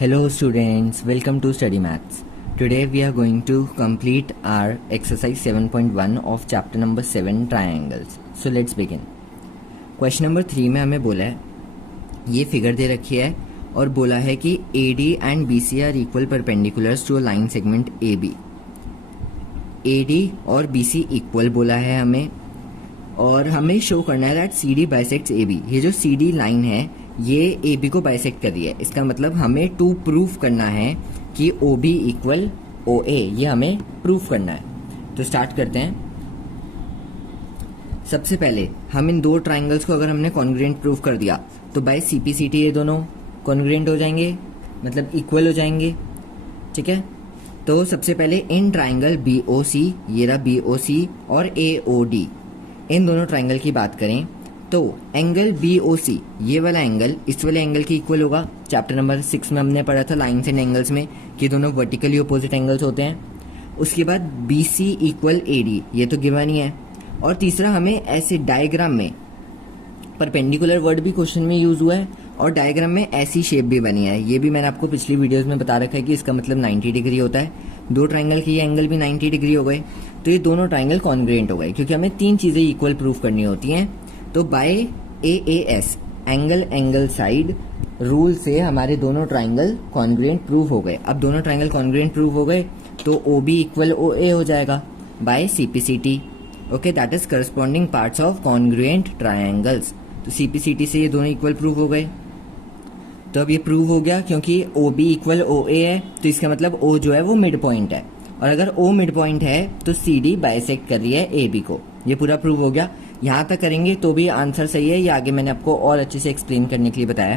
Hello students, welcome to Study Maths. Today we are going to complete our exercise 7.1 of chapter number 7 triangles. So let's begin. Question number 3 में हमें बोला है, ये figure दे रखी है और बोला है कि AD and BC are equal perpendiculars to a line segment AB. AD और BC इक्वल बोला है हमें और हमें शो करना है दैट CD bisects AB. ये जो CD लाइन है ये AB को बाइसेक्ट कर रही है. इसका मतलब हमें टू प्रूफ करना है कि OB इक्वल OA. ये हमें प्रूफ करना है. तो स्टार्ट करते हैं. सबसे पहले हम इन दो ट्राइंगल्स को अगर हमने कॉन्ग्रुएंट प्रूफ कर दिया तो बाय CPCT ये दोनों कॉन्ग्रुएंट हो जाएंगे, मतलब इक्वल हो जाएंगे. ठीक है. तो सबसे पहले इन ट्राइंगल BOC, ये रहा BOC और AOD, इन दोनों ट्राइंगल की बात करें तो एंगल BOC ये वाला एंगल इस वाले एंगल के इक्वल होगा. चैप्टर नंबर 6 में हमने पढ़ा था लाइन्स एंड एंगल्स में कि दोनों वर्टिकली अपोजिट एंगल्स होते हैं. उसके बाद BC इक्वल AD, ये तो गिवन ही है. और तीसरा हमें ऐसे डायग्राम में, परपेंडिकुलर वर्ड भी क्वेश्चन में यूज हुआ है और डायग्राम में ऐसी शेप भी बनी है. ये भी मैंने आपको पिछली वीडियोस में बता रखा है कि इसका मतलब 90 डिग्री होता है. दो ट्राइंगल के ये एंगल भी 90 डिग्री हो गए तो ये दोनों ट्राइंगल कॉन्ग्रुएंट हो गए क्योंकि हमें तीन चीजें इक्वल प्रूफ करनी होती हैं. तो by AAS angle side rule से हमारे दोनों ट्राइंगल कॉन्ग्रुएंट प्रूफ हो गए. अब दोनों ट्राइंगल कॉन्ग्रुएंट प्रूफ हो गए तो OB इक्वल OA हो जाएगा by CPCT. Okay, that is corresponding parts of congruent triangles. तो CPCT से ये दोनों इक्वल प्रूफ हो गए. तो अब ये प्रूव हो गया क्योंकि OB इक्वल OA है तो इसका मतलब O जो है वो मिड पॉइंट है और अगर O मिड पॉइंट है तो CD बाइसेक्ट कर रही है AB को. ये पूरा प्रूव हो गया. यहाँ तक करेंगे तो भी आंसर सही है. ये आगे मैंने आपको और अच्छे से एक्सप्लेन करने के लिए बताया.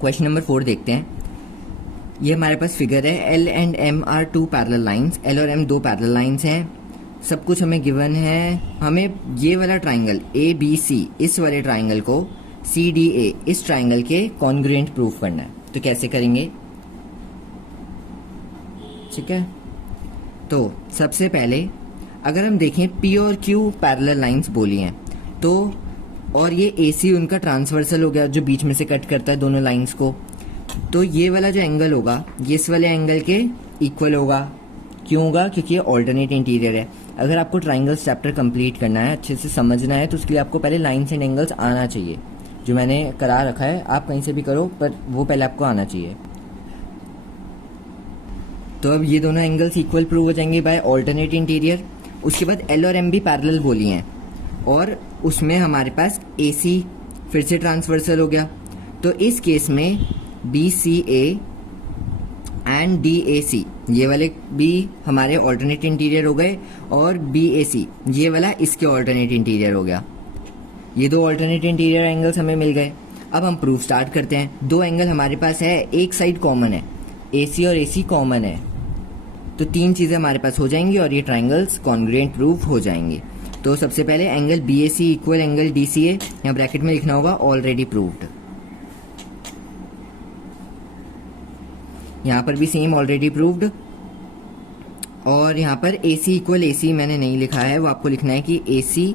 क्वेश्चन नंबर 4 देखते हैं. ये हमारे पास फिगर है L and M are two parallel lines. L और M दो पैरेलल लाइंस हैं. सब कुछ हमें गिवन है. हमें ये वाला ट्राइंगल ABC इस वाले ट्राइंगल को CDA इस ट्राइंगल के कॉन्ग्रुएंट प्रूफ करना है. तो कैसे करेंगे? ठीक है. तो सबसे पहले अगर हम देखें P और Q पैरेलल लाइंस बोली हैं तो, और ये AC उनका ट्रांसवर्सल हो गया जो बीच में से कट करता है दोनों लाइंस को. तो ये वाला जो एंगल होगा ये इस वाले एंगल के इक्वल होगा. क्यों होगा? क्योंकि ये ऑल्टरनेट इंटीरियर है. अगर आपको ट्राइंगल्स चैप्टर कंप्लीट करना है, अच्छे से समझना है, तो उसके लिए आपको पहले लाइंस एंड एंगल्स आना चाहिए. जो मैंने करा रखा है आप कहीं से भी करो पर वो पहले आपको आना चाहिए. तो अब ये दोनों एंगल्स इक्वल प्रूव हो जाएंगे बाय ऑल्टरनेट इंटीरियर. उसके बाद L और M भी पैरेलल बोली हैं और उसमें हमारे पास AC फिर से ट्रांसवर्सल हो गया. तो इस केस में BCA एंड DAC ये वाले भी हमारे ऑल्टरनेट इंटीरियर हो गए और BAC ये वाला इसके ऑल्टरनेट इंटीरियर हो गया. ये दो ऑल्टरनेट इंटीरियर एंगल्स हमें मिल गए. अब हम प्रूफ स्टार्ट करते हैं. दो एंगल हमारे पास है, एक साइड कॉमन है, AC और AC कॉमन है. तो तीन चीजें हमारे पास हो जाएंगी और ये ट्राइंगल्स कॉन्ग्रुएंट प्रूफ हो जाएंगे. तो सबसे पहले angle BAC equal angle DCA, यहाँ ब्रैकेट में लिखना होगा ऑलरेडी प्रूव्ड. यहाँ पर भी सेम ऑलरेडी प्रूव्ड. और यहाँ पर AC इक्वल AC मैंने नहीं लिखा है, वो आपको लिखना है कि AC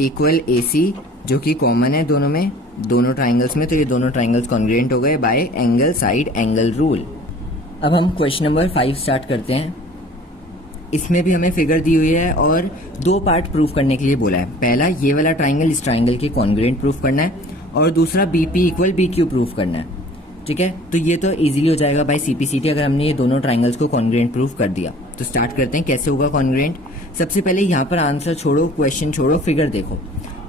इक्वल AC जो कि कॉमन है दोनों में, दोनों ट्राइंगल्स में. तो ये दोनों ट्राइंगल्स कॉन्ग्रुएंट हो गए bye angle side angle rule. अब हम क्वेश्चन नंबर 5 स्टार्ट करते हैं. इसमें भी हमें फिगर दी हुई है और दो पार्ट प्रूफ करने के लिए बोला है. पहला ये वाला ट्राइंगल इस ट्राइंगल के कॉन्ग्रुएंट प्रूफ करना है और दूसरा BP इक्वल BQ प्रूफ करना है. ठीक है. तो ये तो इजीली हो जाएगा बाय CPCT अगर हमने ये दोनों ट्राइंगल्स को कॉन्ग्रुएंट प्रूफ कर दिया. तो स्टार्ट करते हैं कैसे होगा कॉन्ग्रुएंट. सबसे पहले यहाँ पर आंसर छोड़ो, क्वेश्चन छोड़ो, फिगर देखो.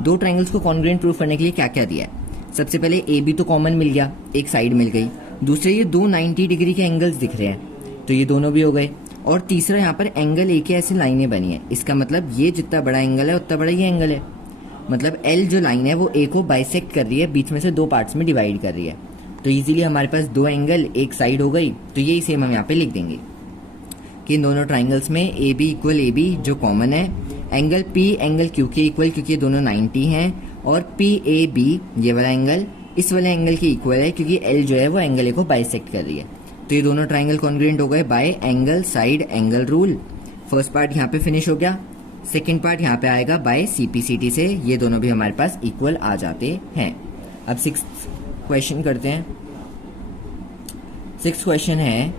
दो ट्राइंगल्स को कॉन्ग्रुएंट प्रूफ करने के लिए क्या क्या दिया है. सबसे पहले AB तो कॉमन मिल गया, एक साइड मिल गई. दूसरे ये दो 90 डिग्री के एंगल्स दिख रहे हैं तो ये दोनों भी हो गए. और तीसरा यहाँ पर एंगल A के ऐसे लाइनें बनी है. इसका मतलब ये जितना बड़ा एंगल है उतना बड़ा ये एंगल है. मतलब L जो लाइन है वो A को बाइसेक्ट कर रही है, बीच में से दो पार्ट्स में डिवाइड कर रही है. तो इजीली हमारे पास दो एंगल एक साइड हो गई. तो यही सेम हम यहाँ पे लिख देंगे कि इन दोनों ट्राइंगल्स में AB इक्वल AB जो कॉमन है, एंगल P एंगल Q के इक्वल क्योंकि ये दोनों 90 हैं, और PAB ये वाला एंगल इस वाले एंगल के इक्वल है क्योंकि L जो है वो एंगल A को बाइसेक्ट कर रही है. तो ये दोनों ट्राइंगल कॉन्ग्रुएंट हो गए bye angle side angle rule. First part यहाँ पे फिनिश हो गया. सेकंड पार्ट यहाँ पे आएगा बाय CPCT से. ये दोनों भी हमारे पास इक्वल आ जाते हैं. अब 6th क्वेश्चन करते हैं. 6 क्वेश्चन है,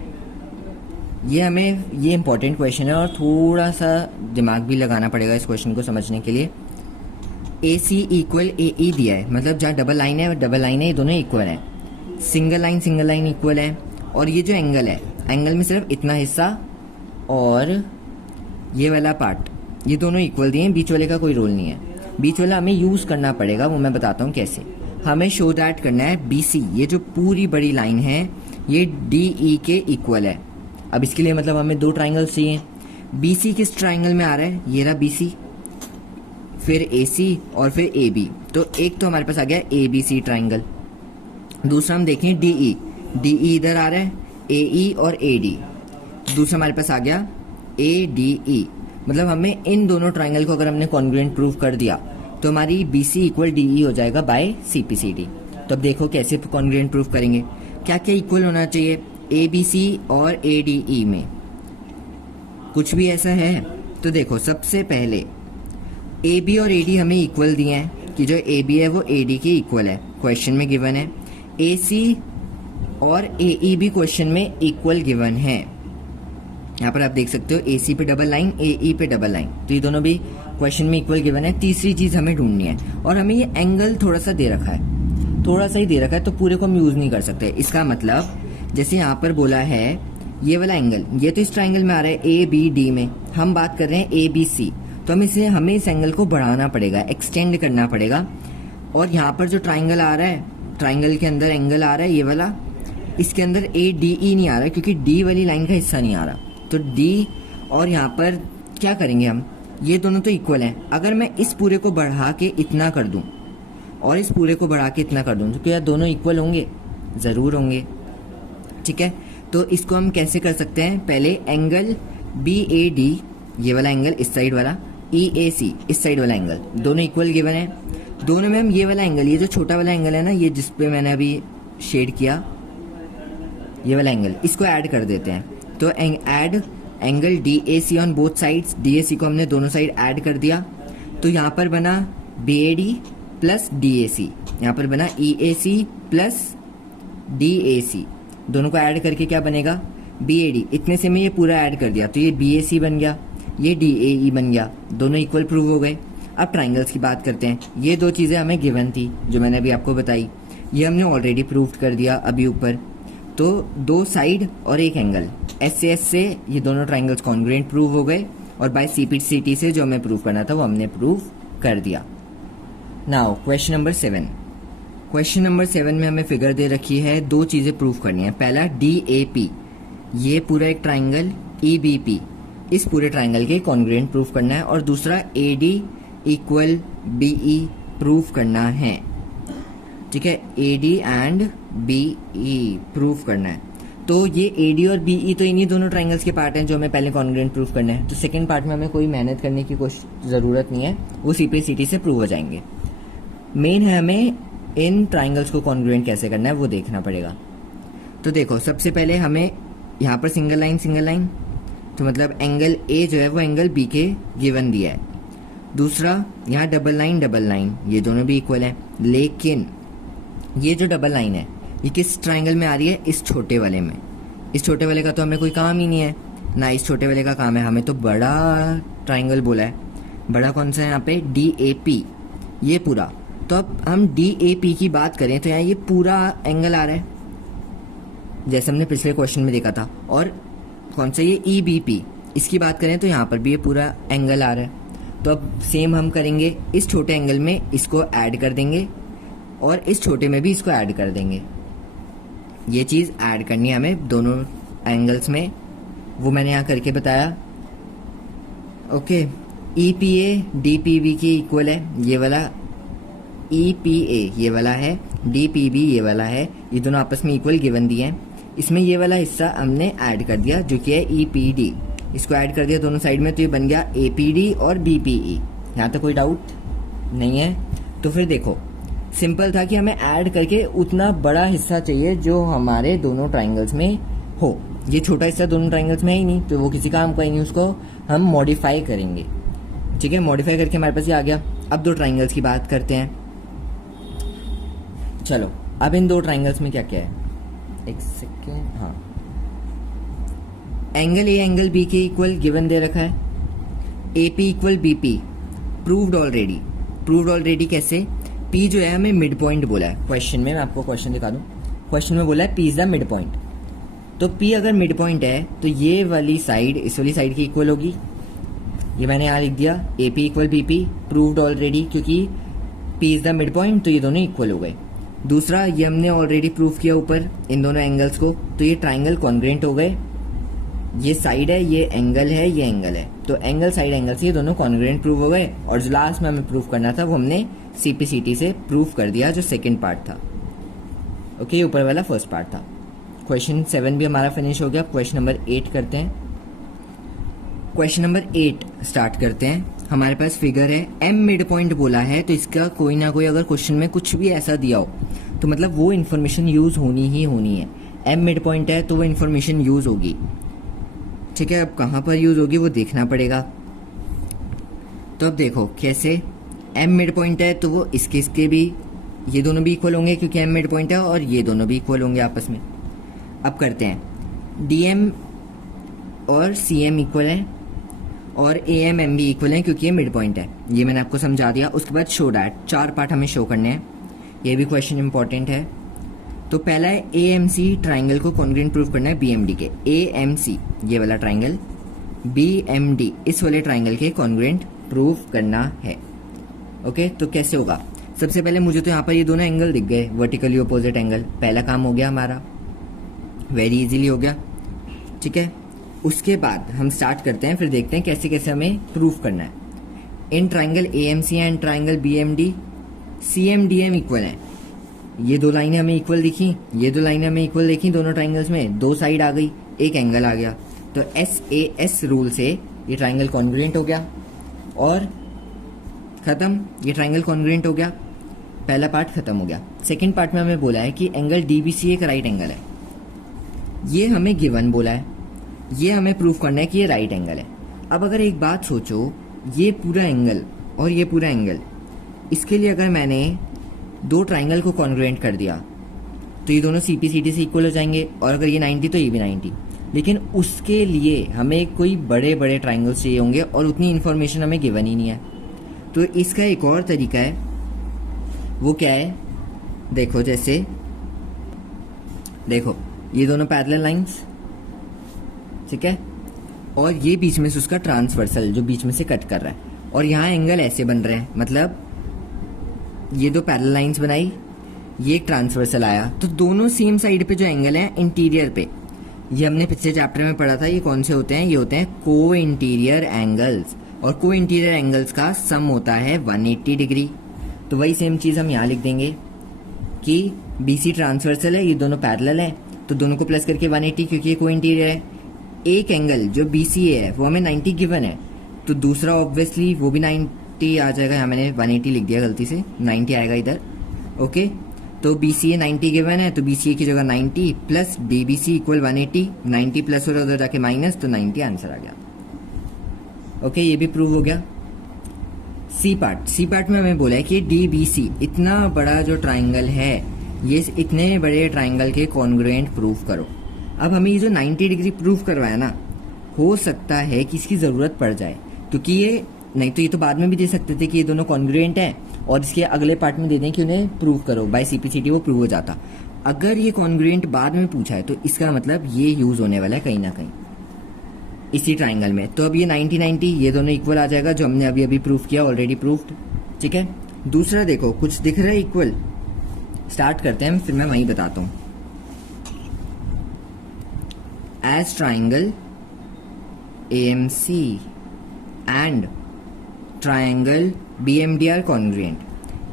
ये हमें ये इंपॉर्टेंट क्वेश्चन है और थोड़ा सा दिमाग भी लगाना पड़ेगा इस क्वेश्चन को समझने के लिए। ए सी इक्वल ए ई दिया है, मतलब जहाँ डबल लाइन है डबल लाइन है, ये दोनों इक्वल है। सिंगल लाइन इक्वल है, और ये जो एंगल है, एंगल में सिर्फ इतना हिस्सा और ये वाला पार्ट, ये दोनों इक्वल दिए हैं, बीच वाले का कोई रोल नहीं है। बीच वाला हमें यूज़ करना पड़ेगा, वो मैं बताता हूँ कैसे। हमें शो दैट करना है बी सी, ये जो पूरी बड़ी लाइन है ये डी ई के इक्वल है। अब इसके लिए मतलब हमें 2 ट्राइंगल्स चाहिए। बी सी किस ट्राइंगल में आ रहा है, ये रहा बी सी, फिर ए सी और फिर ए बी। तो एक तो हमारे पास आ गया ए बी सी ट्राइंगल। दूसरा हम देखें डी ई इधर आ रहा है, ए ई और ए डी। दूसरा हमारे पास आ गया ए डी ई। मतलब हमें इन दोनों ट्राइंगल को अगर हमने कॉन्ग्रुएंट प्रूव कर दिया तो हमारी B C equal D E हो जाएगा by C P C D. तो अब देखो कैसे कॉन्ग्रुएंट प्रूव करेंगे। क्या क्या इक्वल होना चाहिए ए बी सी और ए डी ई में, कुछ भी ऐसा है? तो देखो सबसे पहले ए बी और ए डी हमें इक्वल दिए हैं कि जो ए बी है वो ए डी के इक्वल है, क्वेश्चन में गिवन है। ए सी और ए ई भी क्वेश्चन में इक्वल गिवन है। यहाँ पर आप देख सकते हो ए सी पे डबल लाइन, ए ई पे डबल लाइन, तो ये दोनों भी क्वेश्चन में इक्वल गिवन है। तीसरी चीज हमें ढूंढनी है, और हमें ये एंगल थोड़ा सा दे रखा है, थोड़ा सा ही दे रखा है, तो पूरे को हम यूज नहीं कर सकते। इसका मतलब जैसे यहाँ पर बोला है ये वाला एंगल, ये तो इस ट्राइंगल में आ रहा है ए बी डी में, हम बात कर रहे हैं ए बी सी, तो हमें इस एंगल को बढ़ाना पड़ेगा, एक्सटेंड करना पड़ेगा। और यहाँ पर जो ट्राइंगल आ रहा है, ट्राइंगल के अंदर एंगल आ रहा है ये वाला, इसके अंदर ए डी ई नहीं आ रहा क्योंकि डी वाली लाइन का हिस्सा नहीं आ रहा। तो डी और यहाँ पर क्या करेंगे हम, ये दोनों तो इक्वल हैं। अगर मैं इस पूरे को बढ़ा के इतना कर दूं और इस पूरे को बढ़ा के इतना कर दूं तो क्या दोनों इक्वल होंगे? ज़रूर होंगे। ठीक है, तो इसको हम कैसे कर सकते हैं? पहले एंगल बी ए डी, ये वाला एंगल इस साइड वाला, ई ए सी इस साइड वाला एंगल, दोनों इक्वल गिवन है। दोनों में हम ये वाला एंगल, ये जो छोटा वाला एंगल है ना, ये जिस पे मैंने अभी शेड किया, ये वाला एंगल, इसको ऐड कर देते हैं। तो add angle D A C on both sides, D A C को हमने दोनों साइड ऐड कर दिया, तो यहाँ पर बना B A D plus D A C, यहाँ पर बना ई ए सी प्लस डी ए सी, दोनों को ऐड करके क्या बनेगा? B A D. इतने से मैं ये पूरा ऐड कर दिया तो ये बी ए सी बन गया, ये डी ए ई बन गया, दोनों इक्वल प्रूव हो गए। अब ट्राइंगल्स की बात करते हैं। ये 2 चीज़ें हमें गिवन थी जो मैंने अभी आपको बताई, ये हमने ऑलरेडी प्रूव कर दिया अभी ऊपर। तो 2 साइड और एक एंगल, एस से ये दोनों ट्राइंगल्स कॉन्ग्रुएंट प्रूव हो गए, और बाय सीपीसीटी से जो हमें प्रूव करना था वो हमने प्रूव कर दिया। Now question number 7। Question number 7 में हमें फिगर दे रखी है, 2 चीज़ें प्रूव करनी है। पहला डी ए पी, ये पूरा एक ट्राइंगल ई बी पी, इस पूरे ट्राइंगल के कॉन्ग्रुएंट प्रूव करना है। और दूसरा A D equal B E prove करना है। ठीक है, A D and B E prove करना है। तो ये ए डी और बी ई तो इन्हीं दोनों ट्राइंगल्स के पार्ट हैं जो हमें पहले कॉन्ग्रुएंट प्रूव करना है। तो सेकंड पार्ट में हमें कोई मेहनत करने की ज़रूरत नहीं है, वो सीपीसीटी से प्रूव हो जाएंगे। मेन है हमें इन ट्राइंगल्स को कॉन्ग्रुएंट कैसे करना है वो देखना पड़ेगा। तो देखो सबसे पहले हमें यहाँ पर सिंगल लाइन, तो मतलब एंगल ए जो है वो एंगल बी के गिवन दिया है। दूसरा यहाँ डबल लाइन, ये दोनों भी इक्वल है, लेकिन ये जो डबल लाइन है ये किस ट्राइंगल में आ रही है? इस छोटे वाले में। इस छोटे वाले का तो हमें कोई काम ही नहीं है ना, इस छोटे वाले का काम है, हमें तो बड़ा ट्राइंगल बोला है। बड़ा कौन सा है यहाँ पे? डी ए पी, ये पूरा। तो अब हम डी ए पी की बात करें तो यहाँ ये पूरा एंगल आ रहा है जैसे हमने पिछले क्वेश्चन में देखा था। और कौन सा ये ई बी पी, इसकी बात करें तो यहाँ पर भी ये पूरा एंगल आ रहा है। तो अब सेम हम करेंगे, इस छोटे एंगल में इसको ऐड कर देंगे और इस छोटे में भी इसको ऐड कर देंगे। ये चीज़ ऐड करनी है हमें दोनों एंगल्स में, वो मैंने यहाँ करके बताया। Okay, E P A D P B के इक्वल है, ये वाला ई पी ए ये वाला है, डी पी बी ये वाला है, ये दोनों आपस में इक्वल गिवन दिए हैं। इसमें ये वाला हिस्सा हमने ऐड कर दिया जो कि है ई पी डी, इसको ऐड कर दिया दोनों साइड में, तो ये बन गया ए पी डी और बी पी ई। यहाँ तक कोई डाउट नहीं है? तो फिर देखो सिंपल था कि हमें ऐड करके उतना बड़ा हिस्सा चाहिए जो हमारे दोनों ट्राइंगल्स में हो। ये छोटा हिस्सा दोनों ट्राइंगल्स में है ही नहीं, तो वो किसी काम का ही नहीं, उसको हम मॉडिफाई करेंगे। ठीक है, मॉडिफाई करके हमारे पास ये आ गया। अब 2 ट्राइंगल्स की बात करते हैं। चलो अब इन 2 ट्राइंगल्स में क्या क्या है? एक सेकेंड, हाँ, एंगल ए एंगल बी के इक्वल गिवन दे रखा है, A P equal B P, proved already. Proved already कैसे? पी जो है हमें मिड पॉइंट बोला है क्वेश्चन में, मैं आपको क्वेश्चन दिखा दूं, क्वेश्चन में बोला है P is the mid point. तो पी अगर मिड पॉइंट है तो ये वाली साइड इस वाली साइड की इक्वल होगी, ये मैंने यहाँ लिख दिया, A P equal B P, proved already, क्योंकि P is the mid point तो ये दोनों इक्वल हो गए। दूसरा, ये हमने ऑलरेडी प्रूव किया ऊपर इन दोनों एंगल्स को, तो ये ट्राइंगल कॉन्ग्रेंट हो गए, ये साइड है, ये एंगल है, ये एंगल है, तो एंगल साइड एंगल से ये दोनों कॉन्ग्रेंट प्रूव हो गए। और जो लास्ट में हमें प्रूव करना था वो हमने सीपीसीटी से प्रूव कर दिया, जो सेकंड पार्ट था। ओके, ऊपर वाला फर्स्ट पार्ट था। क्वेश्चन 7 भी हमारा फिनिश हो गया। क्वेश्चन नंबर 8 करते हैं। क्वेश्चन नंबर 8 स्टार्ट करते हैं। हमारे पास फिगर है, एम मिड पॉइंट बोला है, तो इसका कोई ना कोई अगर क्वेश्चन में कुछ भी ऐसा दिया हो तो मतलब वो इन्फॉर्मेशन यूज होनी ही होनी है। एम मिड पॉइंट है तो वो इन्फॉर्मेशन यूज होगी, ठीक है। अब कहाँ पर यूज होगी वो देखना पड़ेगा। तो अब देखो कैसे, एम मिड पॉइंट है तो वो इसके भी, ये दोनों भी इक्वल होंगे क्योंकि एम मिड पॉइंट है, और ये दोनों भी इक्वल होंगे आपस में। अब करते हैं, डी एम और सी एम इक्वल है और ए एम एम भी इक्वल है क्योंकि ये मिड पॉइंट है, ये मैंने आपको समझा दिया। उसके बाद शो डैट, 4 पार्ट हमें शो करने हैं, ये भी क्वेश्चन इंपॉर्टेंट है। तो पहला है ए एम सी ट्राइंगल को कॉन्ग्रेंट प्रूव करना है बी एम डी के, ए एम सी ये वाला ट्राइंगल, बी एम डी इस वाले ट्राइंगल के कॉन्ग्रेंट प्रूव करना है। ओके, तो कैसे होगा? सबसे पहले मुझे तो यहाँ पर ये दोनों एंगल दिख गए, वर्टिकली अपोजिट एंगल, पहला काम हो गया हमारा, वेरी इजीली हो गया, ठीक है। उसके बाद हम स्टार्ट करते हैं, फिर देखते हैं कैसे कैसे हमें प्रूव करना है। In triangle A M C and triangle B M D, C M D M equal है, ये दो लाइनें हमें इक्वल दिखी, ये दो लाइनें हमें इक्वल दिखी, दोनों ट्राइंगल्स में 2 साइड आ गई, एक एंगल आ गया, तो एस ए एस रूल से ये ट्राइंगल कॉन्ग्रुएंट हो गया और खत्म, ये ट्राइंगल कॉन्ग्रुएंट हो गया, पहला पार्ट खत्म हो गया। सेकंड पार्ट में हमें बोला है कि एंगल डीबीसी एक राइट एंगल है, ये हमें गिवन बोला है, ये हमें प्रूव करना है कि ये राइट एंगल है। अब अगर एक बात सोचो, ये पूरा एंगल और ये पूरा एंगल, इसके लिए अगर मैंने 2 ट्राइंगल को कॉन्ग्रुएंट कर दिया तो ये दोनों सीपीसीटी से इक्वल हो जाएंगे, और अगर ये 90 तो ये भी 90। लेकिन उसके लिए हमें कोई बड़े बड़े ट्राइंगल्स चाहिए होंगे और उतनी इन्फॉर्मेशन हमें गिवन ही नहीं है। तो इसका एक और तरीका है, वो क्या है? देखो, जैसे देखो ये दोनों पैरेलल लाइंस, ठीक है, और ये बीच में से उसका ट्रांसवर्सल जो बीच में से कट कर रहा है, और यहाँ एंगल ऐसे बन रहे हैं, मतलब ये 2 पैरेलल लाइंस बनाई, ये एक ट्रांसवर्सल आया, तो दोनों सेम साइड पे जो एंगल है इंटीरियर पे, ये हमने पिछले चैप्टर में पढ़ा था, ये कौन से होते हैं? ये होते हैं को इंटीरियर एंगल्स, और को इंटीरियर एंगल्स का सम होता है 180 डिग्री। तो वही सेम चीज हम यहाँ लिख देंगे कि बीसी ट्रांसवर्सल है, ये दोनों पैरेलल है, तो दोनों को प्लस करके 180 क्योंकि ये को इंटीरियर है। एक एंगल जो बीसीए है वो हमें 90 गिवन है, तो दूसरा ऑब्वियसली वो भी 90 आ जाएगा, यहाँ मैंने 180 लिख दिया गलती से, 90 आएगा इधर। ओके, तो बीसीए 90 गिवन है, तो बीसीए की जगह 90 प्लस डीबीसी इक्वल 180, 90 प्लस और उधर जाके माइनस, तो 90 आंसर आ गया। ओके, ये भी प्रूव हो गया। सी पार्ट में हमें बोला है कि डीबीसी इतना बड़ा जो ट्राइंगल है, ये इतने बड़े ट्राइंगल के कॉन्ग्रुएंट प्रूव करो। अब हमें ये जो 90 डिग्री प्रूव करवाया ना, हो सकता है कि इसकी जरूरत पड़ जाए, क्योंकि ये नहीं तो ये तो बाद में भी दे सकते थे कि ये दोनों कॉन्ग्रुएंट हैं, और इसके अगले पार्ट में दे दें कि उन्हें प्रूव करो बाय सीपीसीटी, वो प्रूव हो जाता। अगर ये कॉन्ग्रुएंट बाद में पूछा है तो इसका मतलब ये यूज होने वाला है कहीं ना कहीं इसी ट्राइंगल में। तो अब ये 90-90 ये दोनों इक्वल आ जाएगा, जो हमने अभी अभी प्रूव किया, ऑलरेडी प्रूव्ड, ठीक है। दूसरा देखो, कुछ दिख रहा है इक्वल, स्टार्ट करते हैं, फिर मैं वहीं बताता हूँ। As triangle AMC and triangle BMD are congruent.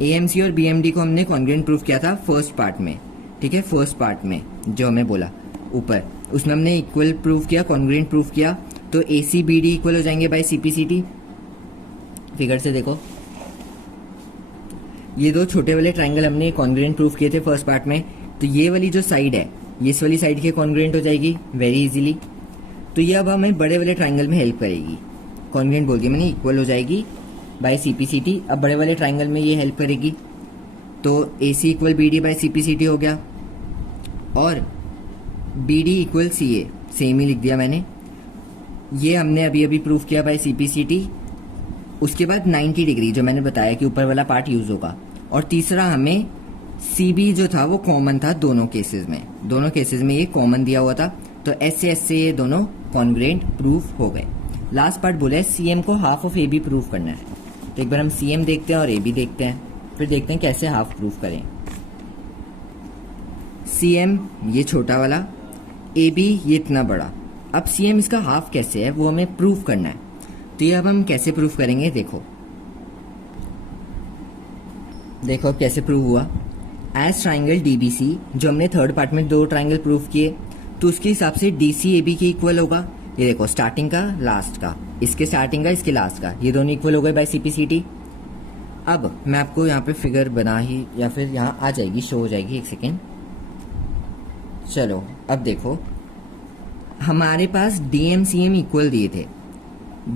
AMC और BMD को हमने कॉन्ग्रुएंट प्रूफ किया था फर्स्ट पार्ट में, ठीक है। फर्स्ट पार्ट में जो हमें बोला ऊपर, उसमें हमने इक्वल प्रूफ किया, कॉन्ग्रुएंट प्रूफ किया, तो ACBD इक्वल हो जाएंगे बाय CPCT। फिगर से देखो, ये 2 छोटे वाले ट्राइंगल हमने कॉन्ग्रुएंट प्रूफ किए थे फर्स्ट पार्ट में, तो ये वाली जो साइड है ये इस वाली साइड के कॉन्ग्रुएंट हो जाएगी वेरी इजीली। तो ये अब हमें बड़े वाले ट्राइंगल में हेल्प करेगी, कॉन्ग्रुएंट बोल दिया मैंने, इक्वल हो जाएगी बाय CPCT। अब बड़े वाले ट्राइंगल में ये हेल्प करेगी, तो AC equal BD by CPCT हो गया। और B D equal C A, same ही लिख दिया मैंने। ये हमने अभी अभी प्रूफ किया बाय CPCT। उसके बाद 90 डिग्री जो मैंने बताया कि ऊपर वाला पार्ट यूज होगा। और तीसरा हमें CB जो था वो कॉमन था दोनों केसेस में ये कॉमन दिया हुआ था, तो S से ये दोनों कॉन्ग्रेंट प्रूफ हो गए। लास्ट पार्ट बोला है CM को हाफ ऑफ AB प्रूफ करना है। तो एक बार हम CM देखते हैं और AB देखते हैं, फिर देखते हैं कैसे हाफ प्रूफ करें। CM ये छोटा वाला, AB ये इतना बड़ा। अब CM इसका हाफ कैसे है वो हमें प्रूफ करना है। तो ये अब हम कैसे प्रूफ करेंगे, देखो अब कैसे प्रूव हुआ। एज ट्राइंगल DBC, जो हमने थर्ड पार्ट में 2 ट्राइंगल प्रूफ किए, तो उसके हिसाब से DC AB के इक्वल होगा। ये देखो स्टार्टिंग का लास्ट का, इसके स्टार्टिंग का इसके लास्ट का, ये दोनों इक्वल हो गए बाय CPCT। अब मैं आपको यहाँ पे फिगर बना ही या फिर यहाँ आ जाएगी, शो हो जाएगी, एक सेकेंड। चलो अब देखो हमारे पास DM CM इक्वल दिए थे,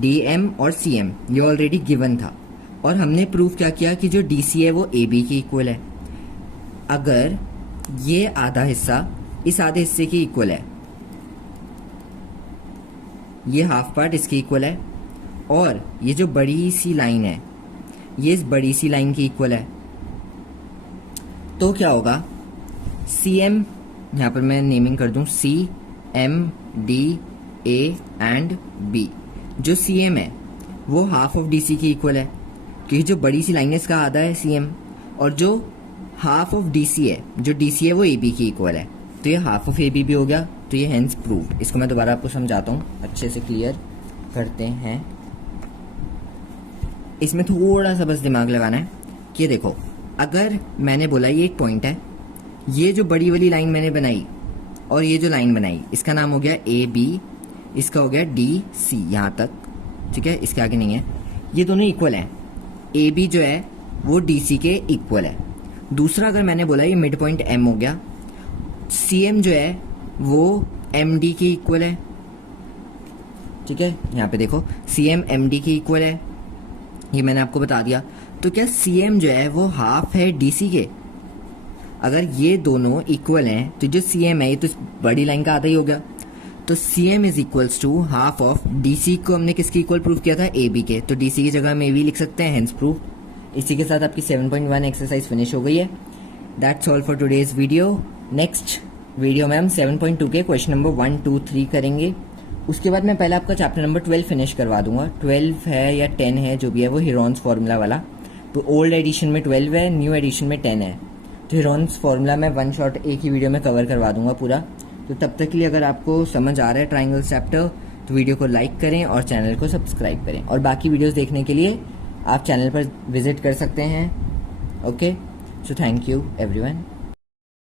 DM और CM ये ऑलरेडी गिवन था। और हमने प्रूफ क्या किया कि जो DC है वो AB के इक्वल है। अगर ये आधा हिस्सा इस आधे हिस्से के इक्वल है, ये हाफ पार्ट इसके इक्वल है, और ये जो बड़ी सी लाइन है ये इस बड़ी सी लाइन की इक्वल है, तो क्या होगा, CM यहाँ पर मैं नेमिंग कर दूं C M D A and B। जो CM है वो हाफ ऑफ DC की इक्वल है, क्योंकि जो बड़ी सी लाइन है इसका आधा है CM, और जो हाफ ऑफ DC है, जो DC है वो AB की इक्वल है, तो ये हाफ ऑफ AB भी हो गया। तो ये हेंस प्रूव। इसको मैं दोबारा आपको समझाता हूँ, अच्छे से क्लियर करते हैं। इसमें थोड़ा सा बस दिमाग लगाना है कि देखो अगर मैंने बोला ये एक पॉइंट है, ये जो बड़ी वाली लाइन मैंने बनाई और ये जो लाइन बनाई, इसका नाम हो गया AB, इसका हो गया DC यहाँ तक, ठीक है, इसके आगे नहीं है। ये दोनों इक्वल हैं, AB जो है वो DC के इक्वल है। दूसरा अगर मैंने बोला ये मिड पॉइंट M हो गया, CM जो है वो MD के इक्वल है, ठीक है, यहाँ पे देखो CM MD के इक्वल है, ये मैंने आपको बता दिया। तो क्या CM जो है वो हाफ है DC के? अगर ये दोनों इक्वल हैं तो जो CM है ये तो बड़ी लाइन का आधा ही हो गया, तो CM is equals to half of DC को हमने किसके इक्वल प्रूफ किया था, AB के, तो DC की जगह हम AB लिख सकते हैं, हेंस प्रूफ। इसी के साथ आपकी 7.1 एक्सरसाइज फिनिश हो गई है। That's all for today's video. Next video में हम 7.2 के क्वेश्चन नंबर 1, 2, 3 करेंगे। उसके बाद मैं पहले आपका चैप्टर नंबर 12 फिनिश करवा दूंगा। 12 है या 10 है जो भी है, वो हिरोन्स फार्मूला वाला। तो ओल्ड एडिशन में 12 है, न्यू एडिशन में 10 है। तो हिरोन्स फार्मूला मैं वन शॉट एक ही वीडियो में कवर करवा दूंगा पूरा। तो तब तक के लिए अगर आपको समझ आ रहा है ट्राइंगल चैप्टर तो वीडियो को लाइक करें और चैनल को सब्सक्राइब करें। और बाकी वीडियोस देखने के लिए आप चैनल पर विजिट कर सकते हैं। Okay, so thank you everyone.